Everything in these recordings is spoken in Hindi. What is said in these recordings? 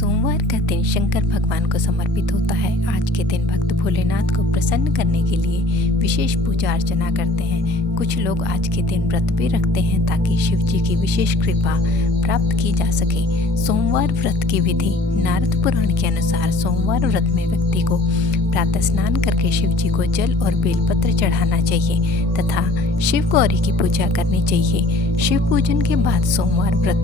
सोमवार का दिन शंकर भगवान को समर्पित होता है। आज के दिन भक्त भोलेनाथ को प्रसन्न करने के लिए विशेष पूजा अर्चना करते हैं। कुछ लोग आज के दिन व्रत भी रखते हैं ताकि शिव जी की विशेष कृपा प्राप्त की जा सके। सोमवार व्रत की विधि। नारद पुराण के अनुसार सोमवार व्रत में व्यक्ति को प्रातः स्नान करके शिव जी को जल और बेलपत्र चढ़ाना चाहिए तथा शिव गौरी की पूजा करनी चाहिए। शिव पूजन के बाद सोमवार व्रत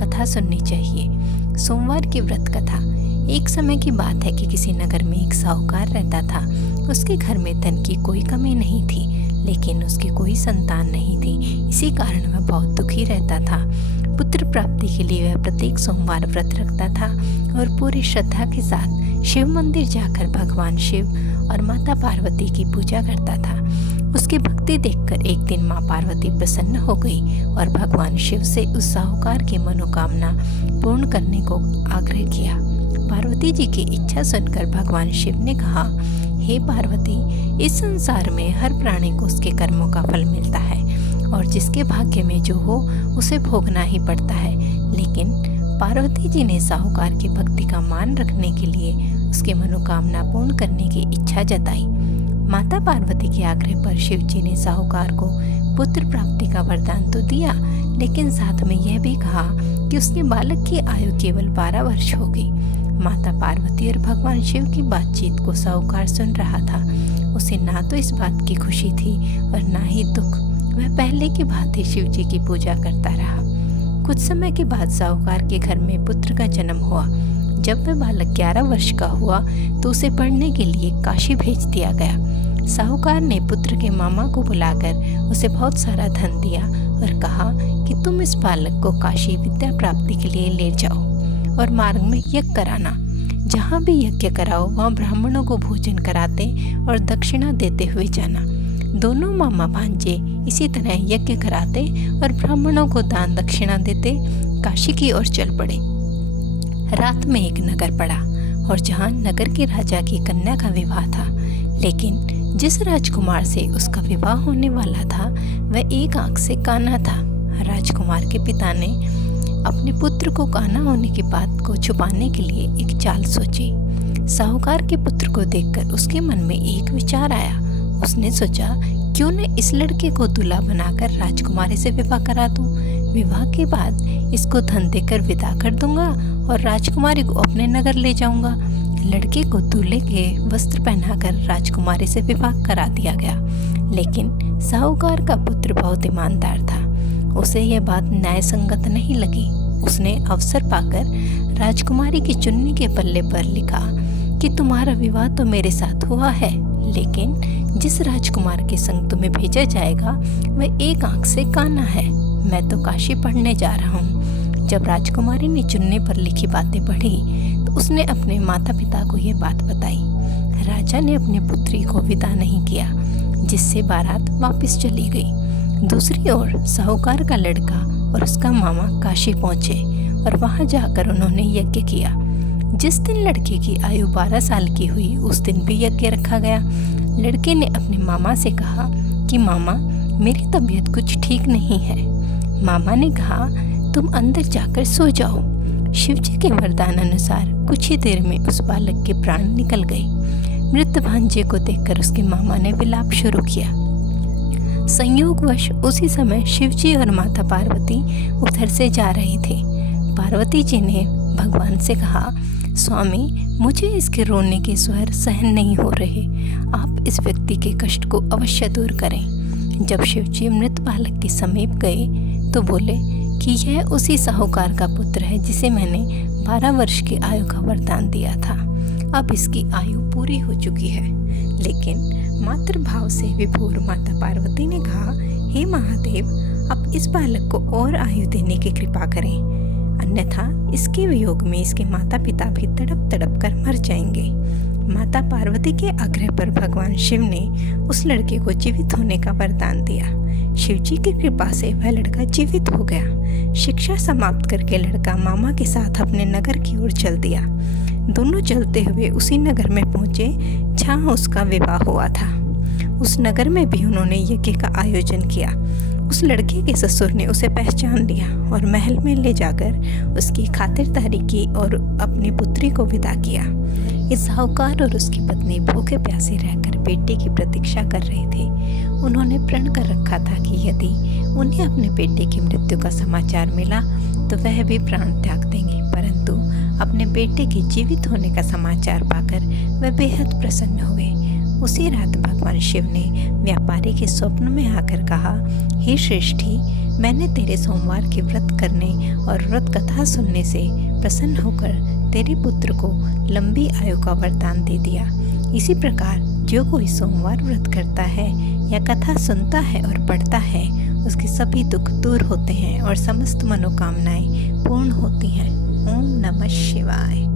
कथा सुननी चाहिए। सोमवार की व्रत कथा। एक समय की बात है कि किसी नगर में एक साहूकार रहता था। उसके घर में धन की कोई कमी नहीं थी, लेकिन उसकी कोई संतान नहीं थी। इसी कारण वह बहुत दुखी रहता था। पुत्र प्राप्ति के लिए वह प्रत्येक सोमवार व्रत रखता था और पूरी श्रद्धा के साथ शिव मंदिर जाकर भगवान शिव और माता पार्वती की पूजा करता था। उसकी भक्ति देखकर एक दिन माँ पार्वती प्रसन्न हो गई और भगवान शिव से उस साहूकार की मनोकामना पूर्ण करने को आग्रह किया। पार्वती जी की इच्छा सुनकर भगवान शिव ने कहा, हे पार्वती, इस संसार में हर प्राणी को उसके कर्मों का फल मिलता है और जिसके भाग्य में जो हो उसे भोगना ही पड़ता है। लेकिन पार्वती जी ने साहूकार की भक्ति का मान रखने के लिए उसकी मनोकामना पूर्ण करने की इच्छा जताई। माता पार्वती के आग्रह पर शिव जी ने साहूकार को पुत्र प्राप्ति का वरदान तो दिया, लेकिन साथ में यह भी कहा कि उसके बालक की आयु केवल 12 वर्ष होगी। माता पार्वती और भगवान शिव की बातचीत को साहूकार सुन रहा था। उसे ना तो इस बात की खुशी थी और ना ही दुख। वह पहले की भांति शिव जी की पूजा करता रहा। कुछ समय के बाद साहूकार के घर में पुत्र का जन्म हुआ। जब वह बालक 11 वर्ष का हुआ तो उसे पढ़ने के लिए काशी भेज दिया गया। साहूकार ने पुत्र के मामा को बुलाकर उसे बहुत सारा धन दिया और कहा कि तुम इस बालक को काशी विद्या प्राप्ति के लिए ले जाओ और मार्ग में यज्ञ कराना। जहाँ भी यज्ञ कराओ वहाँ ब्राह्मणों को भोजन कराते और दक्षिणा देते हुए जाना। दोनों मामा भांजे इसी तरह यज्ञ कराते और ब्राह्मणों को दान दक्षिणा देते काशी की ओर चल पड़े। रात में एक नगर पड़ा और जहाँ नगर के राजा की कन्या का विवाह था, लेकिन जिस राजकुमार से उसका विवाह होने वाला था वह एक आंख से काना था। राजकुमार के पिता ने अपने पुत्र को काना होने की बात को छुपाने के लिए एक चाल सोची। साहूकार के पुत्र को देखकर उसके मन में एक विचार आया। उसने सोचा, क्यों न इस लड़के को दूल्हा बनाकर राजकुमारी से विवाह करा दूं। विवाह के बाद इसको धन देकर विदा कर दूंगा और राजकुमारी को अपने नगर ले जाऊंगा। लड़के को दूल्हे के वस्त्र पहनाकर राजकुमारी से विवाह करा दिया गया। लेकिन साहूकार का पुत्र बहुत ईमानदार था। उसे यह बात न्याय संगत नहीं लगी। उसने अवसर पाकर राजकुमारी की चुन्नी के पल्ले पर लिखा कि तुम्हारा विवाह तो मेरे साथ हुआ है, लेकिन जिस राजकुमार के संग तुम्हें भेजा जाएगा वह एक आंख से काना है। मैं तो काशी पढ़ने जा रहा हूँ। जब राजकुमारी ने चुन्नी पर लिखी बातें पढ़ी तो उसने अपने माता पिता को यह बात बताई। राजा ने अपनी पुत्री को विदा नहीं किया, जिससे बारात वापस चली गई। दूसरी ओर साहूकार का लड़का और उसका मामा काशी पहुंचे और वहां जाकर उन्होंने यज्ञ किया। जिस दिन लड़के की आयु 12 साल की हुई उस दिन भी यज्ञ रखा गया। लड़के ने अपने मामा से कहा कि मामा, मेरी तबीयत कुछ ठीक नहीं है। मामा ने कहा, तुम अंदर जाकर सो जाओ। शिव जी के वरदान अनुसार कुछ ही देर में उस बालक के प्राण निकल गए। मृत भांजे को देखकर उसके मामा ने विलाप शुरू किया। संयोगवश उसी समय शिव जी और माता पार्वती उधर से जा रहे थे। पार्वती जी ने भगवान से कहा, स्वामी, मुझे इसके रोने के स्वर सहन नहीं हो रहे। आप इस व्यक्ति के कष्ट को अवश्य दूर करें। जब शिव जी मृत बालक के समीप गए तो बोले कि यह उसी साहूकार का पुत्र है जिसे मैंने 12 वर्ष की आयु का वरदान दिया था। अब इसकी आयु पूरी हो चुकी है। लेकिन मातृभाव से विभोर माता पार्वती ने कहा, हे महादेव, अब इस बालक को और आयु देने की कृपा करें, अन्यथा इसके वियोग में इसके माता पिता भी तड़प तड़प कर मर जाएंगे। माता पार्वती के आग्रह पर भगवान शिव ने उस लड़के को जीवित होने का वरदान दिया। शिव जी की कृपा से वह लड़का जीवित हो गया। शिक्षा समाप्त करके लड़का मामा के साथ अपने नगर की ओर चल दिया। दोनों चलते हुए उसी नगर में पहुंचे जहाँ उसका विवाह हुआ था। उस नगर में भी उन्होंने यज्ञ का आयोजन किया। उस लड़के के ससुर ने उसे पहचान लिया और महल में ले जाकर उसकी खातिरदारी की और अपनी पुत्री को विदा किया। इस साहूकार और उसकी पत्नी भूखे प्यासे रहकर बेटे की प्रतीक्षा कर रहे थे। उन्होंने प्रण कर रखा था कि यदि उन्हें अपने बेटे की मृत्यु का समाचार मिला तो वह भी प्राण त्याग देंगे, परंतु अपने बेटे के जीवित होने का समाचार पाकर वह बेहद प्रसन्न हुए। उसी रात भगवान शिव ने व्यापारी के स्वप्न में आकर कहा, हे श्रेष्ठी, मैंने तेरे सोमवार के व्रत करने और व्रत कथा सुनने से प्रसन्न होकर तेरे पुत्र को लंबी आयु का वरदान दे दिया। इसी प्रकार जो कोई सोमवार व्रत करता है या कथा सुनता है और पढ़ता है, उसके सभी दुख दूर होते हैं और समस्त मनोकामनाएं पूर्ण होती हैं। ओम नमः शिवाय।